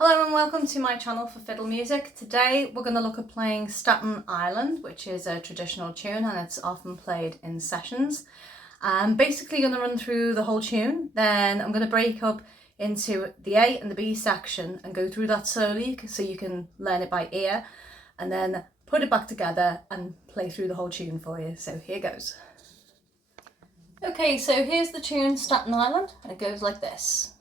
Hello and welcome to my channel for fiddle music. Today we're going to look at playing Staten Island, which is a traditional tune and it's often played in sessions. I'm basically going to run through the whole tune, then I'm going to break up into the A and the B section and go through that slowly so you can learn it by ear, and then put it back together and play through the whole tune for you. So here goes. Okay, so here's the tune Staten Island, and it goes like this.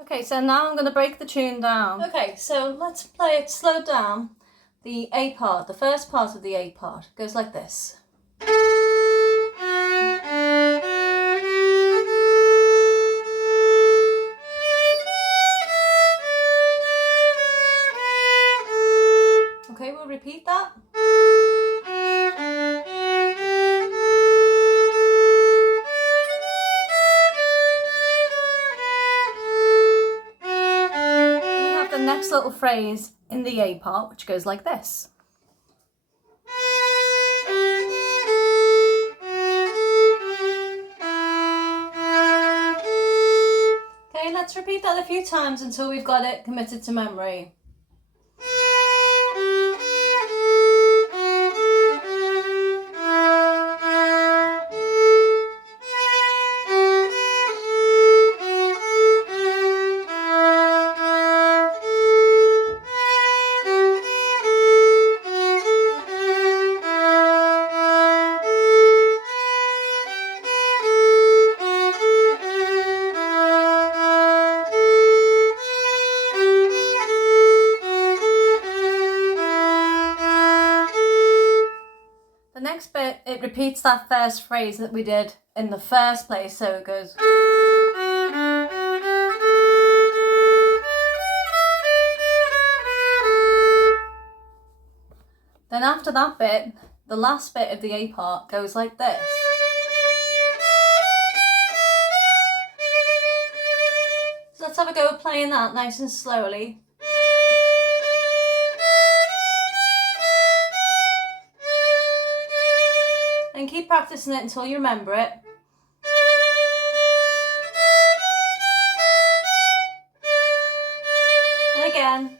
Okay, so now I'm going to break the tune down. Okay, so let's play it slowed down. The A part, the first part of the A part, goes like this. Okay, we'll repeat that. Next little phrase in the A part, which goes like this. Okay, let's repeat that a few times until we've got it committed to memory. The next bit, it repeats that first phrase that we did in the first place, so it goes. Then after that bit, the last bit of the A part goes like this. So let's have a go at playing that nice and slowly. And keep practicing it until you remember it. And again.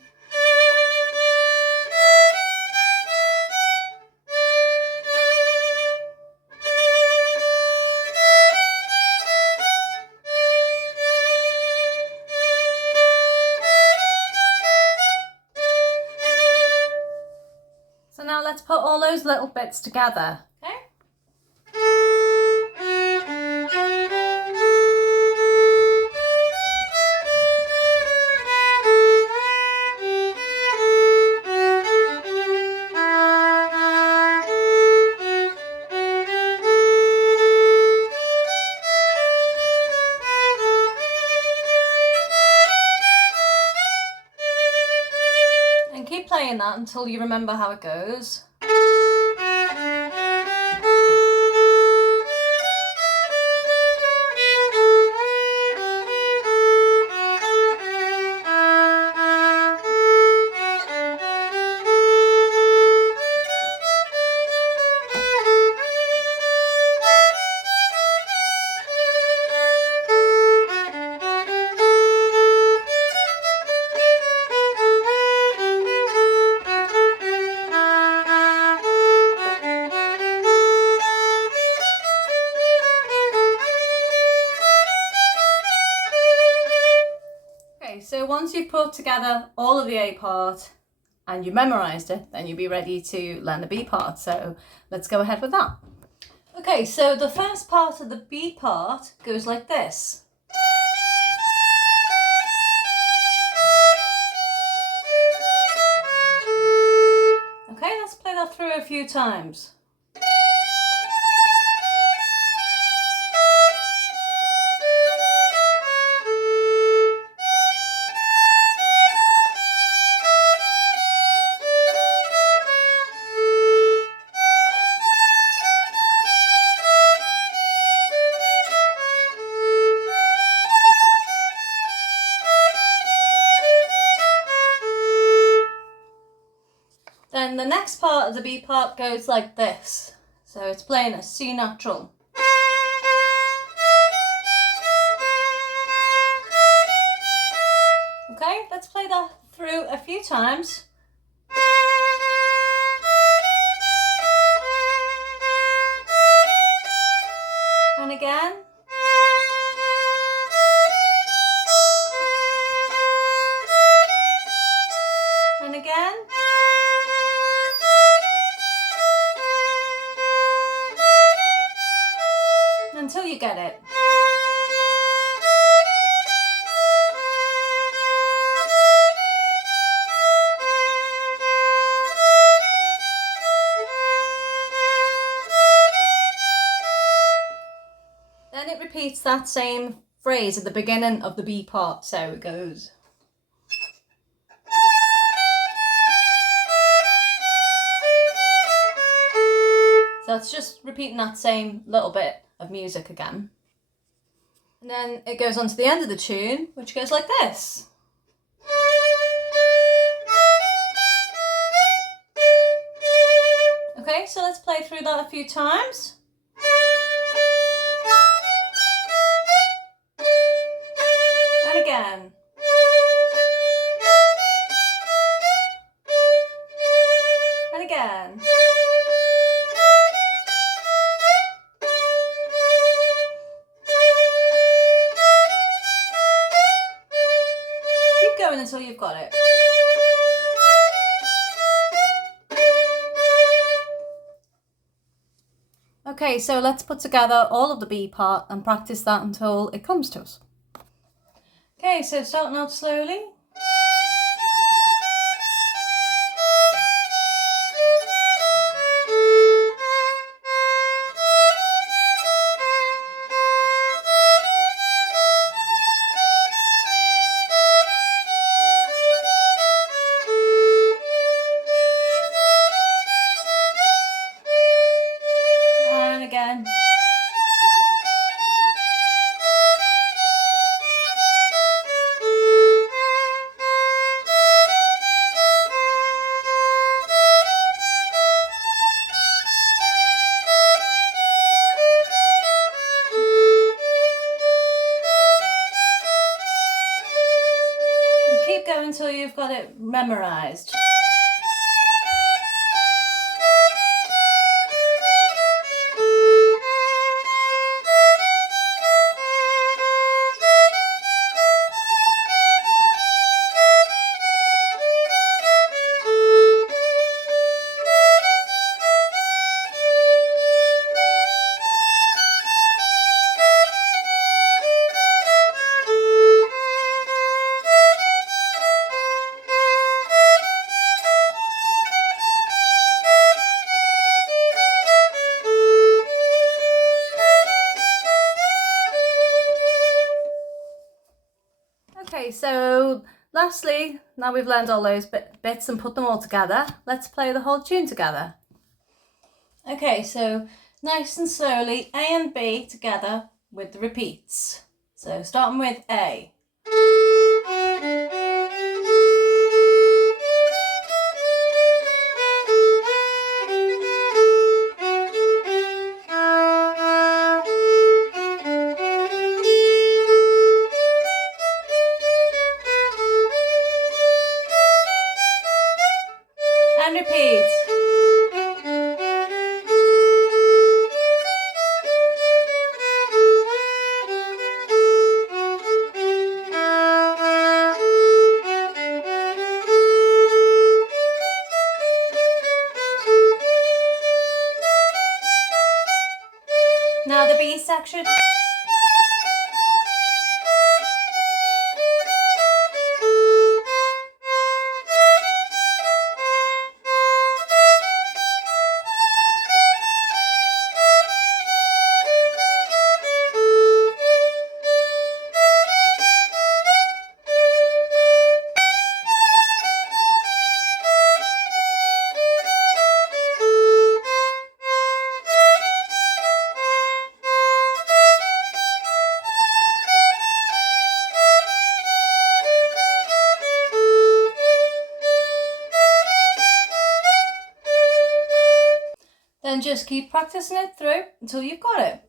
So now let's put all those little bits together. Okay? Keep playing that until you remember how it goes. So once you've put together all of the A part and you memorised it, then you'll be ready to learn the B part. So let's go ahead with that. Okay, so the first part of the B part goes like this. Okay, let's play that through a few times. Then the next part of the B part goes like this. So it's playing a C natural. Okay, let's play that through a few times. And again. And again. Until you get it. Then it repeats that same phrase at the beginning of the B part, so it goes. So it's just repeating that same little bit of music again. And then it goes on to the end of the tune, which goes like this. Okay, so let's play through that a few times. And again. And again. Keep going until you've got it. Okay, so let's put together all of the B part and practice that until it comes to us. Okay, so starting out slowly. And again. Keep going until you've got it memorised. Okay, so lastly, now we've learned all those bits and put them all together, let's play the whole tune together. Okay, so nice and slowly, A and B together with the repeats. So starting with A. And repeat. then just keep practicing it through until you've got it.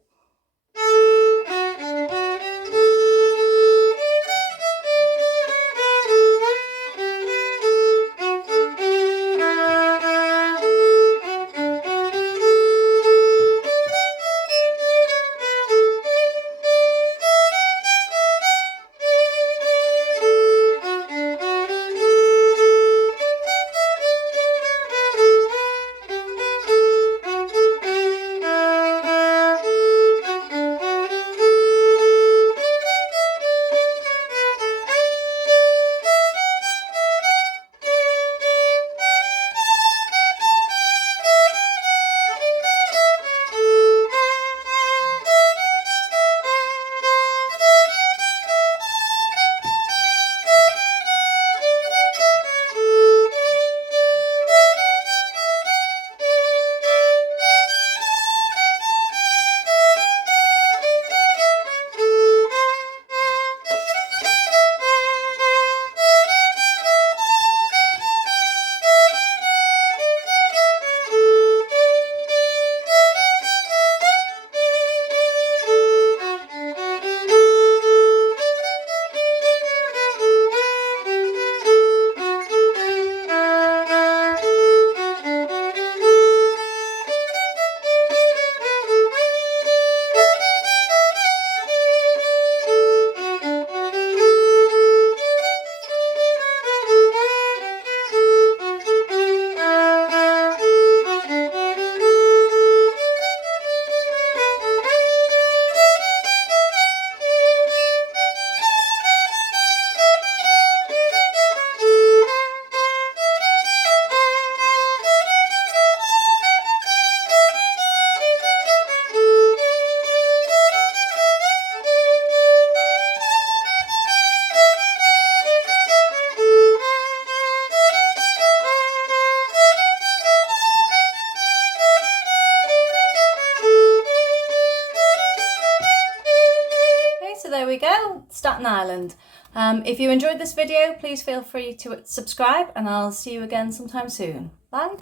So there we go, Staten Island. If you enjoyed this video, please feel free to subscribe and I'll see you again sometime soon. Bye.